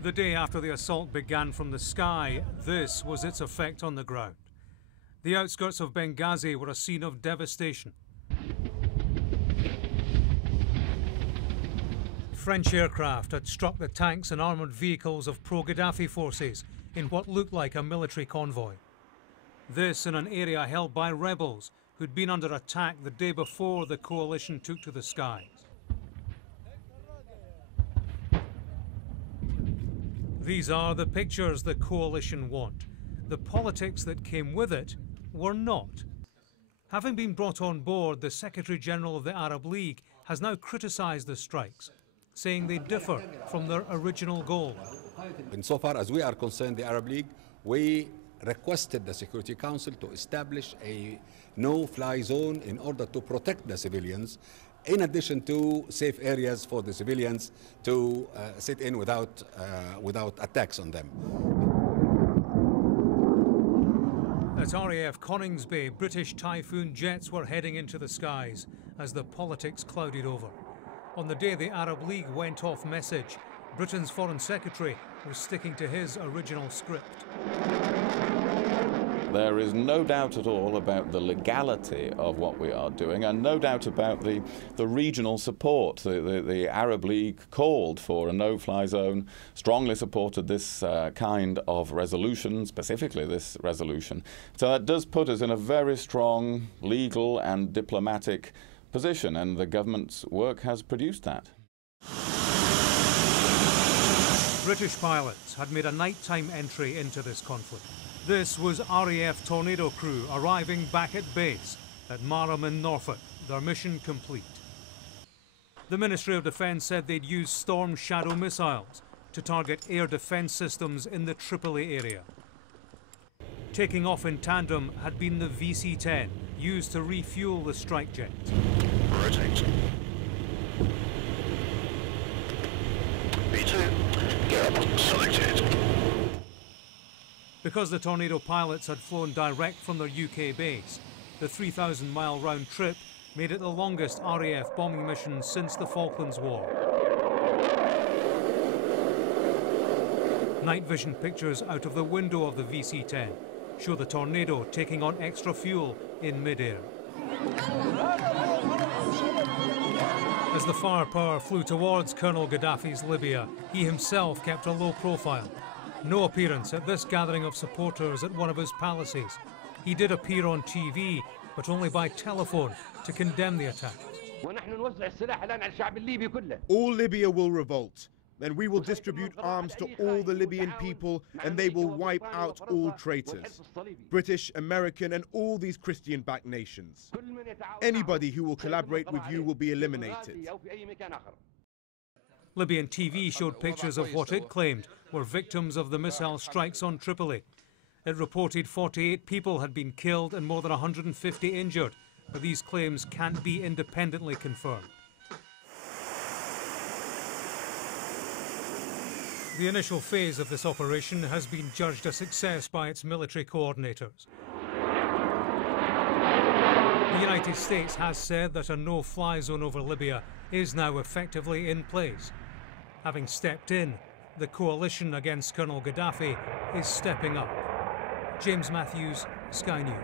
The day after the assault began from the sky, this was its effect on the ground. The outskirts of Benghazi were a scene of devastation. French aircraft had struck the tanks and armoured vehicles of pro-Gaddafi forces in what looked like a military convoy. This in an area held by rebels who'd been under attack the day before the coalition took to the skies. These are the pictures the coalition want. The politics that came with it were not. Having been brought on board, the Secretary-General of the Arab League has now criticised the strikes, saying they differ from their original goal. Insofar as we are concerned, the Arab League, we requested the Security Council to establish a no-fly zone in order to protect the civilians, in addition to safe areas for the civilians to sit in without attacks on them. At RAF Coningsby, British Typhoon jets were heading into the skies as the politics clouded over. On the day the Arab League went off message, Britain's Foreign Secretary was sticking to his original script. There is no doubt at all about the legality of what we are doing, and no doubt about the regional support. The Arab League called for a no-fly zone, strongly supported this kind of resolution, specifically this resolution. So that does put us in a very strong legal and diplomatic position, and the government's work has produced that. British pilots had made a nighttime entry into this conflict. This was RAF Tornado crew arriving back at base at Marham in Norfolk, their mission complete. The Ministry of Defence said they'd used Storm Shadow missiles to target air defence systems in the Tripoli area. Taking off in tandem had been the VC-10, used to refuel the strike jets. Rotate. B2, gear up, selected. Because the Tornado pilots had flown direct from their UK base, the 3,000-mile round trip made it the longest RAF bombing mission since the Falklands War. Night vision pictures out of the window of the VC-10 show the Tornado taking on extra fuel in mid-air. As the firepower flew towards Colonel Gaddafi's Libya, he himself kept a low profile. No appearance at this gathering of supporters at one of his palaces. He did appear on TV, but only by telephone, to condemn the attack. All Libya will revolt. Then we will distribute arms to all the Libyan people, and they will wipe out all traitors. British, American, and all these Christian-backed nations. Anybody who will collaborate with you will be eliminated. Libyan TV showed pictures of what it claimed were victims of the missile strikes on Tripoli. It reported 48 people had been killed and more than 150 injured, but these claims can't be independently confirmed. The initial phase of this operation has been judged a success by its military coordinators. The United States has said that a no-fly zone over Libya is now effectively in place. Having stepped in, the coalition against Colonel Gaddafi is stepping up. James Matthews, Sky News.